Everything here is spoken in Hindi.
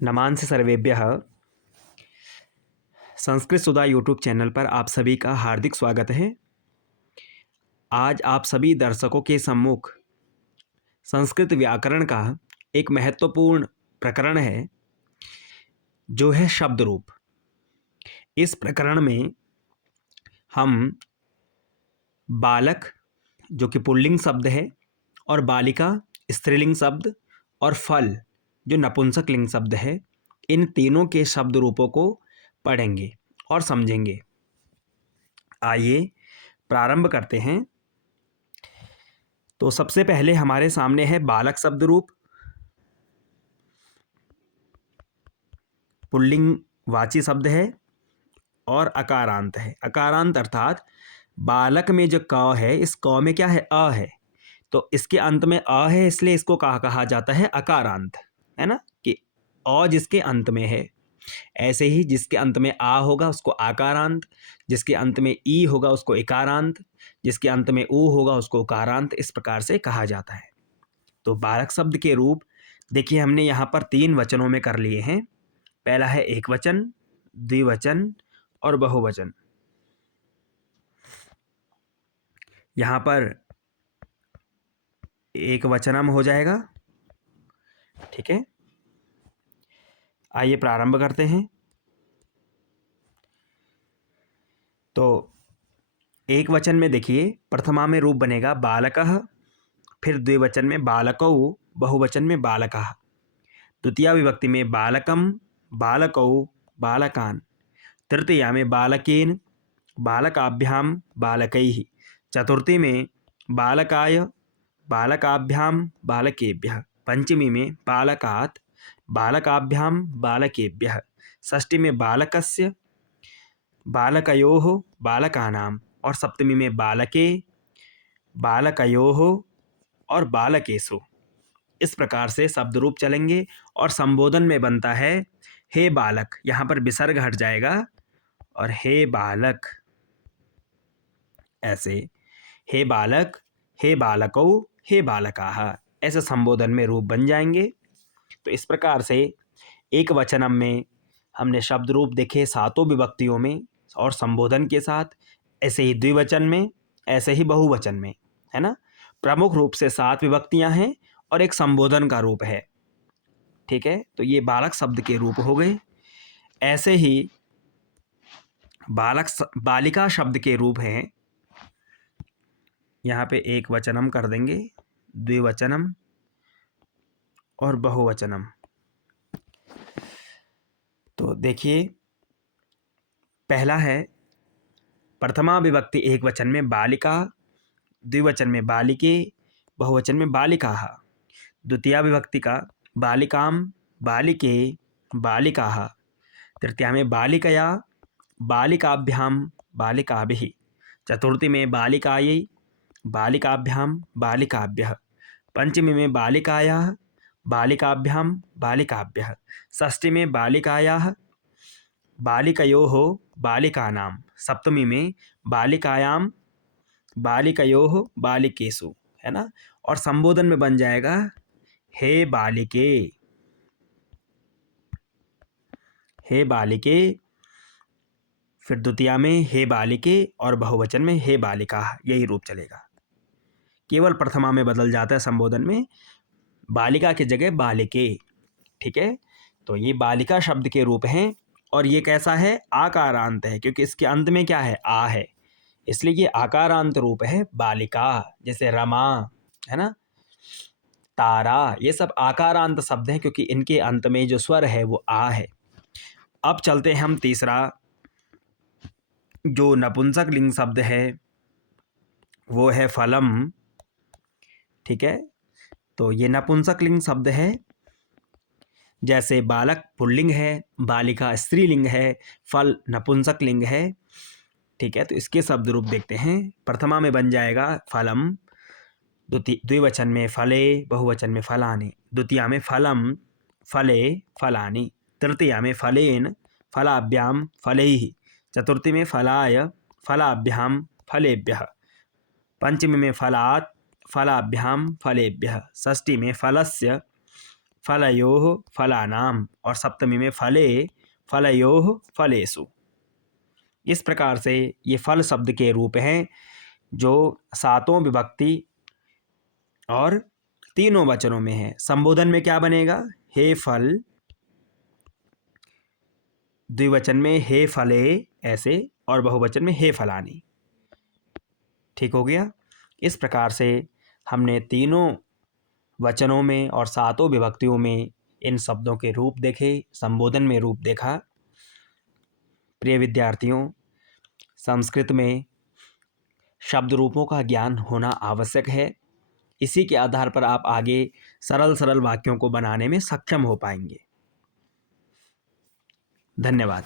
नमांसि सर्वेभ्यः। संस्कृत सुधा यूट्यूब चैनल पर आप सभी का हार्दिक स्वागत है। आज आप सभी दर्शकों के सम्मुख संस्कृत व्याकरण का एक महत्वपूर्ण प्रकरण है, जो है शब्द रूप। इस प्रकरण में हम बालक, जो कि पुल्लिंग शब्द है, और बालिका स्त्रीलिंग शब्द, और फल, जो नपुंसक लिंग शब्द है, इन तीनों के शब्द रूपों को पढ़ेंगे और समझेंगे। आइए प्रारंभ करते हैं। तो सबसे पहले हमारे सामने है बालक शब्द रूप। पुल्लिंग वाची शब्द है और अकारांत है। अकारांत अर्थात बालक में जो क है, इस क में क्या है? अ है। तो इसके अंत में अ है, इसलिए इसको कहा जाता है अकारांत, है ना, कि अ जिसके अंत में है। ऐसे ही जिसके अंत में आ होगा उसको आकारांत, जिसके अंत में ई होगा उसको इकारांत, जिसके अंत में ऊ होगा उसको उकारांत, इस प्रकार से कहा जाता है। तो बालक शब्द के रूप देखिए, हमने यहाँ पर 3 वचनों में कर लिए हैं। पहला है एक वचन, द्विवचन और बहुवचन। यहाँ पर एक वचनम हो जाएगा, ठीक है। आइए प्रारंभ करते हैं। तो एक वचन में देखिए, प्रथमा में रूप बनेगा बालकः, फिर द्विवचन में बालकौ, बहुवचन में बालकः, तृतीया विभक्ति में बालकम, बालकौ, बालकान, तृतीया में बालकेन, बालकाभ्याम, बालकैः, चतुर्थी में बालकाय, बालकाभ्याम, बालकेभ्यः, पंचमी में बालकात्, बालकाभ्याम, बालकेभ्यः, षष्ठी में बालकस्य, बालकयोः, बालकानां, और सप्तमी में बालके, बालकयोः और बालकेषु। इस प्रकार से शब्द रूप चलेंगे। और संबोधन में बनता है हे बालक, यहाँ पर विसर्ग हट जाएगा और हे बालक, ऐसे हे बालक, हे बालकौ, हे बालकाः, ऐसे संबोधन में रूप बन जाएंगे। तो इस प्रकार से एक वचनम में हमने शब्द रूप देखे 7 विभक्तियों में और संबोधन के साथ। ऐसे ही द्विवचन में, ऐसे ही बहुवचन में, है ना। प्रमुख रूप से 7 विभक्तियां हैं और एक संबोधन का रूप है, ठीक है। तो ये बालक शब्द के रूप हो गए। ऐसे ही बालिका शब्द के रूप हैं। यहाँ पे एक वचनम कर देंगे, द्विवचनम और बहुवचनम। तो देखिए, पहला है प्रथमा विभक्ति एक वचन में बालिका, द्विवचन में बालिके, बहुवचन में बालिकाः। द्वितीया विभक्ति का बालिकाम, बालिके, बालिकाः। तृतीया में बालिकया, बालिकाभ्याम, बालिकाभिः। चतुर्थी में बालिकायै, बालिकाभ्याम, बालिकाभ्यः। पंचमी में बालिकायाः, बालिकाभ्याम, बालिकाभ्यः। षष्ठी में बालिकायाः, बालिकयोः, बालिकानां। सप्तमी में बालिकायां, बालिकयोः, बालिकेषु, है ना। और संबोधन में बन जाएगा हे बालिके, हे बालिके। फिर द्वितीया में हे बालिके और बहुवचन में हे बालिका, यही रूप चलेगा। केवल प्रथमा में बदल जाता है संबोधन में, बालिका की जगह बालिके, ठीक है। तो ये बालिका शब्द के रूप हैं। और ये कैसा है? आकारांत है, क्योंकि इसके अंत में क्या है? आ है, इसलिए ये आकारांत रूप है बालिका। जैसे रमा, है ना, तारा, ये सब आकारांत शब्द हैं, क्योंकि इनके अंत में जो स्वर है वो आ है। अब चलते हैं हम तीसरा, जो नपुंसक लिंग शब्द है वो है फलम, ठीक है। तो ये नपुंसक लिंग शब्द है। जैसे बालक पुल्लिंग है, बालिका स्त्रीलिंग है, फल नपुंसक लिंग है, ठीक है। तो इसके शब्द रूप देखते हैं। प्रथमा में बन जाएगा फलम, द्विवचन में फले, बहुवचन में फलानि, द्वितीया में फलम, फले, फलानि, तृतीया में फलेन, फलाभ्याम, फलैः, चतुर्थी में फलाय, फलाभ्याम, फलेभ्यः, पंचमी में फलात्, फलाभ्याम, फलेभ्यः, षष्ठी में फलस्य, फलयोः फलानाम और सप्तमी में फले फलयोः फलेषु। इस प्रकार से ये फल शब्द के रूप हैं जो सातों विभक्ति और तीनों वचनों में है। संबोधन में क्या बनेगा? हे फल, द्विवचन में हे फले ऐसे, और बहुवचन में हे फलानी। ठीक हो गया। इस प्रकार से हमने तीनों वचनों में और सातों विभक्तियों में इन शब्दों के रूप देखे, संबोधन में रूप देखा। प्रिय विद्यार्थियों, संस्कृत में शब्द रूपों का ज्ञान होना आवश्यक है। इसी के आधार पर आप आगे सरल सरल वाक्यों को बनाने में सक्षम हो पाएंगे। धन्यवाद।